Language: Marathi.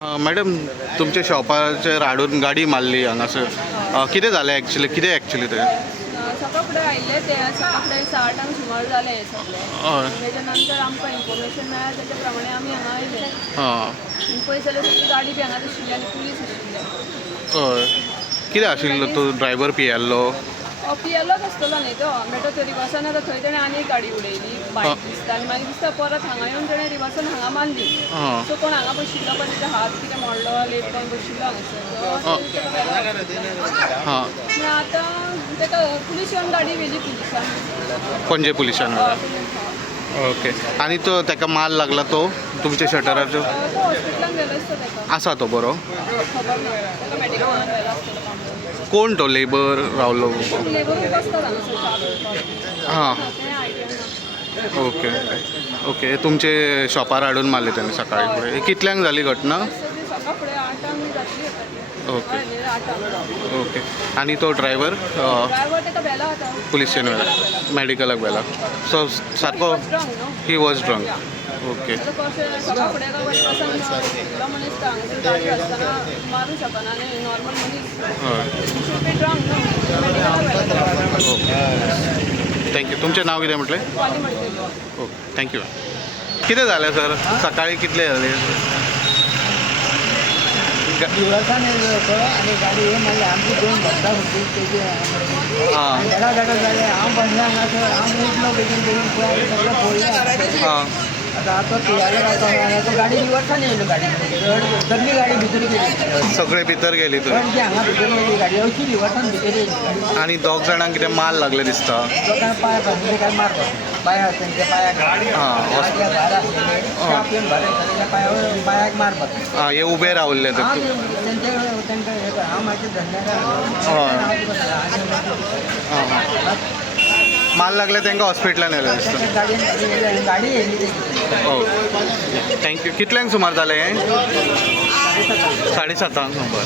मॅडम तुमच्या शॉपाचेर हाडून गाडी मारली हांगासर कितें जालें एक्चुली ते सकाळ फुडें आयिल्ले ते सकाळ फुडें 8:30 सुमार जालें हें सगळें. तेच्या नंतर आमकां इन्फॉर्मेशन मेळ्ळें तेच्या प्रमाणे आमी हांगा आयले. आनी पळयत जाल्यार सगळी गाडी बी हांगाच आशिल्ली आनी पुलीस आशिल्ले. हय कितें आशिल्लो तो ड्रायव्हर पियेल्लो? पियेल्लोच आसतलो न्ही तो म्हणटा तो रिवर्सान आतां थंय तेणें आनी एक गाडी उडयली बायक दिसता आनी मागीर दिसता परत हांगा येवन तेणें रिवर्सान हांगा मारली. सो कोण हांगा बशिल्लो पण तेजो हात कितें मोडलो लेट कोण बशिल्लो हांगासर आतां तेका पुलीस येवन गाडी व्हेली पुलिसान. पणजे पुलिसान ओके. आनी तो ताका मार लागला तो तुमच्या शटराचो? तो हॉस्पिटलान गेलो आसता तेका. आसा तो बरो? खबर ना तेका मेडिकलान व्हेलो आसतलो काम करपाक. कोण तो लेबर रावलो? लेबरूच आसता हांगासर च्या पिवपाक. हां तें आयडिया ना. Okay okay. तुमचे शॉपार हाडून मारले तेणे सकाळी फुडें. कितल्यांक जाली घटना? सकाळ फुडें 8:00 जातली ओके. 8:00. ओके. आनी तो ड्रायव्हर ड्रायव्हर तेका व्हेला आतां पुलीस स्टेशन व्हेला मेडिकलाक व्हेला. सो सारको ही वॉज ड्रंक. ओके. सकाळ फुडें रिवर्सान मनीस हांगासर गाडी आसतना मारूं शकना न्ही नॉर्मल मनीस. हय ड्रंक न्हू ओके. थँक्यू. तुमचें नांव कितें म्हटलें? वाली म्हणटली. Okay thank you. कितें जालें सर सकाळी कितले जाले? दिवसान येयलो तो आनी गाडी मागीर आमची 2 भक्तां होती तेजी गाडा जाले हांव बसलें हांगासर हांव उठलो बेगीन बेगीन पळय सगळें पळयलें. आतां पियालो रावता तो गाडी रिवर्सान येयलो गाडी सगळी गाडी भितर गेली. सगळे भितर गेली तर जी हांगा भितर गेली गाडी अशी रिवर्सान भितर येयली. आनी दोग जाणांक कितें मार लागले दिसता? लोकांना पांय म्हणजे काय मारता पांय तेंच्या पांयाक भायर आसलेले च्या पिवन भायर तेंच्या पांयाक मारतात. हे उबे रावल्ले तर तेंकां हे कर हांव म्हाज्या मार लागले तांकां हॉस्पिटलान व्हेले दिसता. गाडी येयली ओके थँक्यू. कितल्यांक सुमार जालें हें? 7:30 सुमार.